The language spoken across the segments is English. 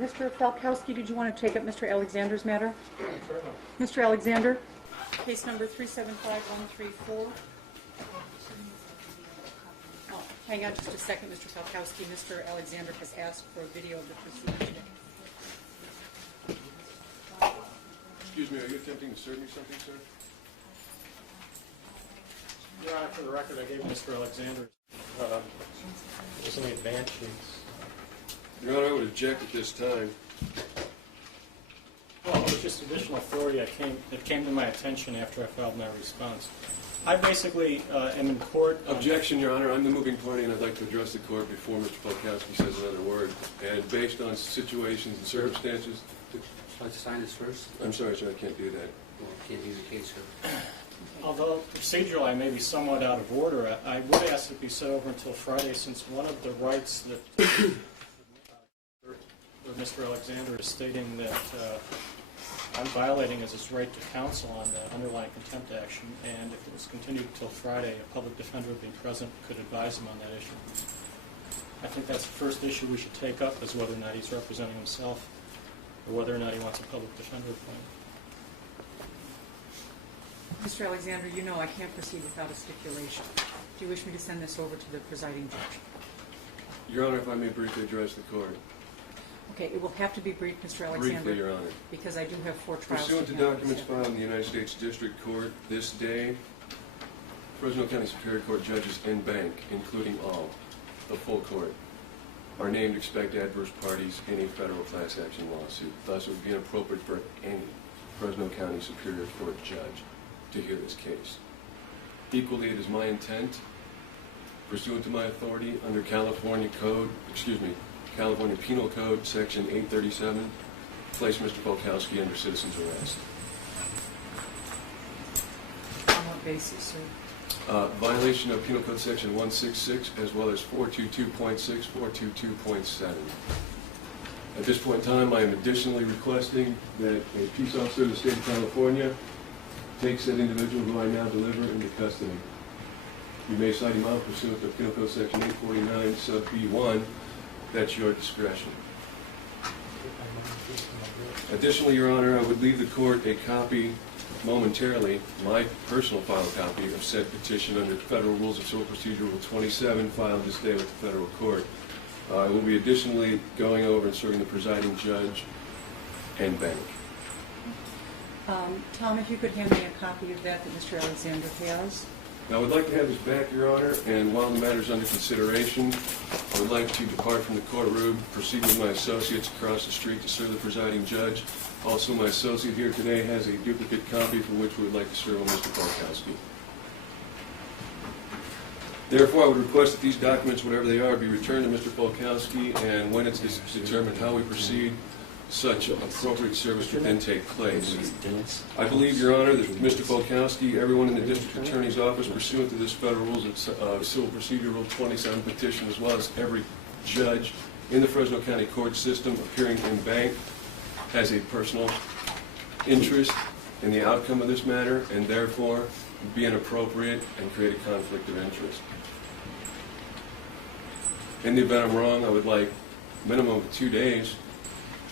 Mr. Falkowski, did you want to take up Mr. Alexander's matter? Mr. Alexander, case number 375134. Oh, hang on just a second, Mr. Falkowski. Mr. Alexander has asked for a video of the proceeding. Excuse me, are you attempting to serve me something, sir? Your Honor, for the record, I gave Mr. Alexander some advance sheets. Your Honor, I would object at this time. Well, it was just additional authority that came to my attention after I filed my response. I basically am in court. Objection, Your Honor. I'm the moving party, and I'd like to address the court before Mr. Falkowski says another word. And based on situations and circumstances... Would you like to sign this first? I'm sorry, sir, I can't do that. Well, can't use the case, sir. Although procedurally I may be somewhat out of order, I would ask it be set over until Friday, since one of the rights that Mr. Alexander is stating that I'm violating is his right to counsel on the underlying contempt action, and if it was continued until Friday, a public defender would be present, could advise him on that issue. I think that's the first issue we should take up, is whether or not he's representing himself, or whether or not he wants a public defender appointed. Mr. Alexander, you know I can't proceed without a stipulation. Do you wish me to send this over to the presiding judge? Your Honor, if I may briefly address the court. Okay, it will have to be brief, Mr. Alexander. Briefly, Your Honor. Because I do have 4 trials. Pursuant to documents filed in the United States District Court this day, Fresno County Superior Court judges en banc, including all, the full court, are named expect adverse parties in a federal class action lawsuit. Thus, it would be inappropriate for any Fresno County Superior Court judge to hear this case. Equally, it is my intent, pursuant to my authority under California Penal Code, Section 837, place Mr. Falkowski under citizen's arrest. On what basis, sir? Violation of Penal Code Section 166, as well as 422.6, 422.7. At this point in time, I am additionally requesting that a peace officer of the state of California takes that individual who I now deliver into custody. You may cite him out pursuant to Penal Code Section 849, sub B1. That's your discretion. Additionally, Your Honor, I would leave the court a copy momentarily, my personal file copy of said petition under Federal Rules of Civil Procedure Rule 27, filed this day with the federal court. I will be additionally going over and serving the presiding judge en banc. Tom, if you could hand me a copy of that Mr. Alexander has. Now, I would like to have this back, Your Honor, and while the matter is under consideration, I would like to depart from the courtroom, proceed with my associates across the street to serve the presiding judge. Also, my associate here today has a duplicate copy for which we would like to serve on Mr. Falkowski. Therefore, I would request that these documents, whatever they are, be returned to Mr. Falkowski, and when it's determined how we proceed, such appropriate service would then take place. I believe, Your Honor, that Mr. Falkowski, everyone in the District Attorney's Office, pursuant to this Federal Rules of Civil Procedure Rule 27 petition, as well as every judge in the Fresno County court system appearing en banc, has a personal interest in the outcome of this matter, and therefore be inappropriate and create a conflict of interest. In the event I'm wrong, I would like a minimum of 2 days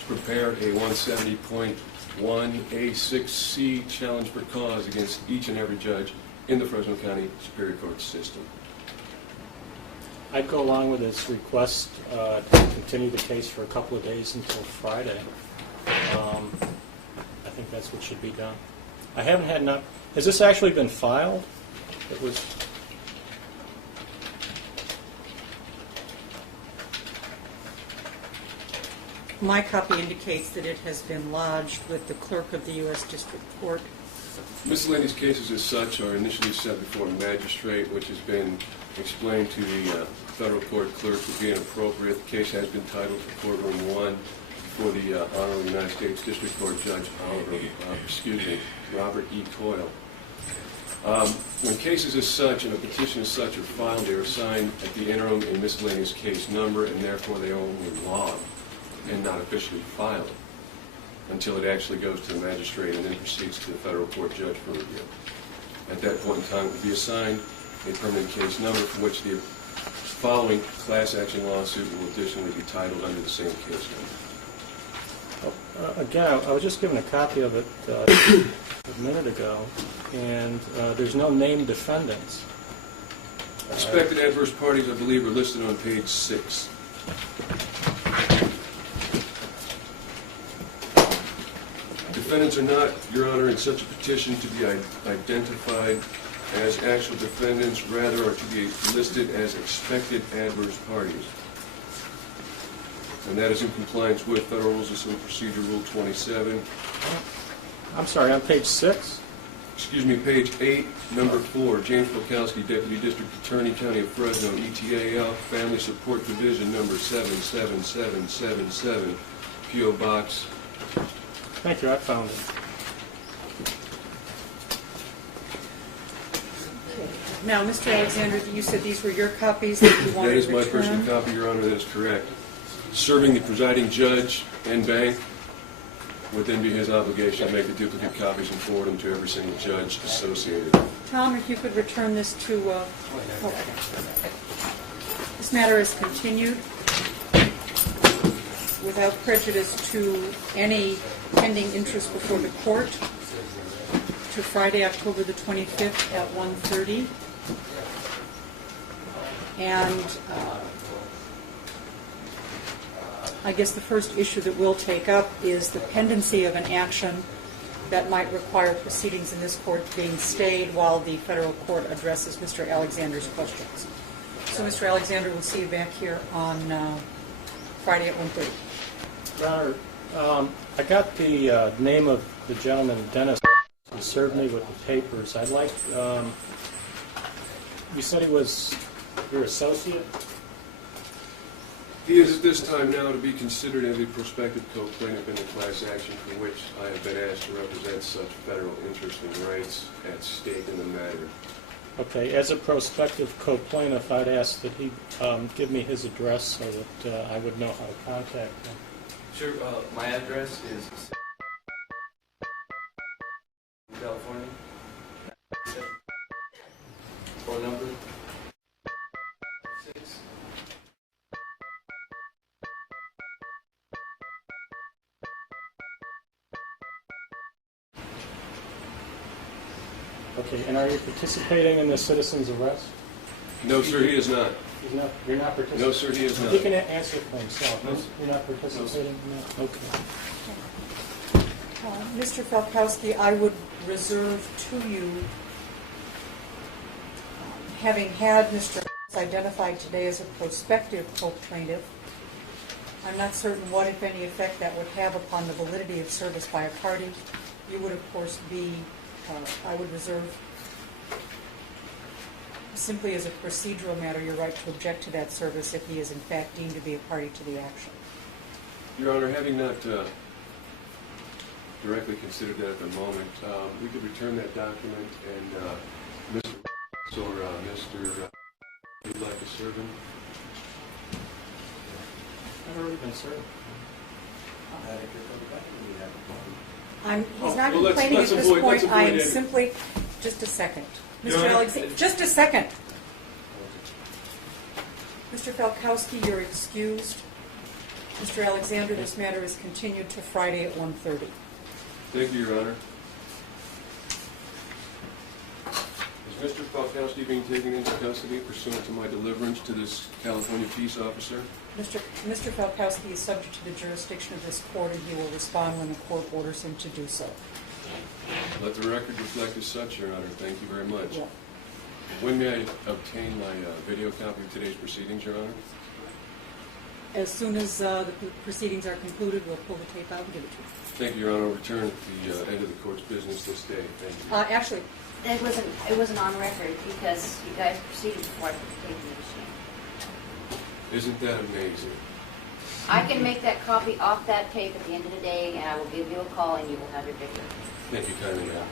to prepare a 170.1A6C challenge for cause against each and every judge in the Fresno County Superior Court system. I'd go along with this request to continue the case for a couple of days until Friday. I think that's what should be done. I haven't had enough. Has this actually been filed? It was. My copy indicates that it has been lodged with the clerk of the U.S. District Court. Miscellaneous cases as such are initially set before a magistrate, which has been explained to the federal court clerk to be inappropriate. The case has been titled for Courtroom 1 for the Honorable United States District Court Judge Robert E. Coyle. When cases as such and a petition as such are filed, they are assigned at the interim a miscellaneous case number, and therefore they are only logged and not officially filed until it actually goes to the magistrate and then proceeds to the federal court judge for review. At that point in time, it will be assigned a permanent case number for which the following class action lawsuit will additionally be titled under the same case number. Again, I was just given a copy of it a minute ago, and there's no named defendants. Expected adverse parties, I believe, are listed on page 6. Defendants are not, Your Honor, in such a petition to be identified as actual defendants, rather are to be listed as expected adverse parties. And that is in compliance with Federal Rules of Civil Procedure Rule 27. I'm sorry, on page 6? Excuse me, page 8, number 4, James Polkowski, Deputy District Attorney, County of Fresno, ETAL, Family Support Division, number 77777, P.O. Box. Thank you, I found it. Now, Mr. Alexander, you said these were your copies that you wanted That is to my return? personal copy, Your Honor, that is correct. Serving the presiding judge and bank would then be his obligation to make the duplicate copies and forward them to every single judge associated. Tom, if you could return this to... This matter is continued without prejudice to any pending interest before the court to Friday, October the 25th at 1:30. And I guess the first issue that we'll take up is the pendency of an action that might require proceedings in this court being stayed while the federal court addresses Mr. Alexander's questions. So, Mr. Alexander, we'll see you back here on Friday at 1:30. Your Honor, I got the name of the gentleman, Dennis, who served me with the papers. I'd like, you said he was your associate? He is at this time now to be considered as a prospective co-plaintiff in the class action for which I have been asked to represent such federal interest and rights at stake in the matter. Okay, as a prospective co-plaintiff, I'd ask that he give me his address so that I would know how to contact him. Sure. My address is California. Phone number 6. Okay, and are you participating in the citizen's arrest? No, sir, he is not. He's not, you're not participating? No, sir, he is not. He can answer for himself. No, sir. You're not participating? No. Okay. Mr. Falkowski, I would reserve to you, having had Mr. identified today as a prospective co-plaintiff, I'm not certain what, if any, effect that would have upon the validity of service by a party. You would, of course, be, I would reserve, simply as a procedural matter, your right to object to that service if he is in fact deemed to be a party to the action. Your Honor, having not directly considered that at the moment, we could return that document and Mr. or Mr. You'd like to serve him? I've already been served. He's not Well, let's complaining at this avoid- point. let's I avoid am any- simply, just a second. Your Mr. Honor? Alexander, just a second. Mr. Falkowski, you're excused. Mr. Alexander, this matter is continued to Friday at 1:30. Thank you, Your Honor. Is Mr. Falkowski being taken into custody pursuant to my deliverance to this California peace officer? Mr. Falkowski is subject to the jurisdiction of this court, and he will respond when the court orders him to do so. Let the record reflect as such, Your Honor. Thank you very much. Yeah. When may I obtain my video copy of today's proceedings, Your Honor? As soon as the proceedings are concluded, we'll pull the tape out and give it to you. Thank you, Your Honor. I'll return at the end of the court's business this day. Thank you. Actually, It wasn't on record because you guys proceeded before I put the tape in the machine. Isn't that amazing? I can make that copy off that tape at the end of the day, and I will give you a call, and you will have your video. Thank you kindly, ma'am.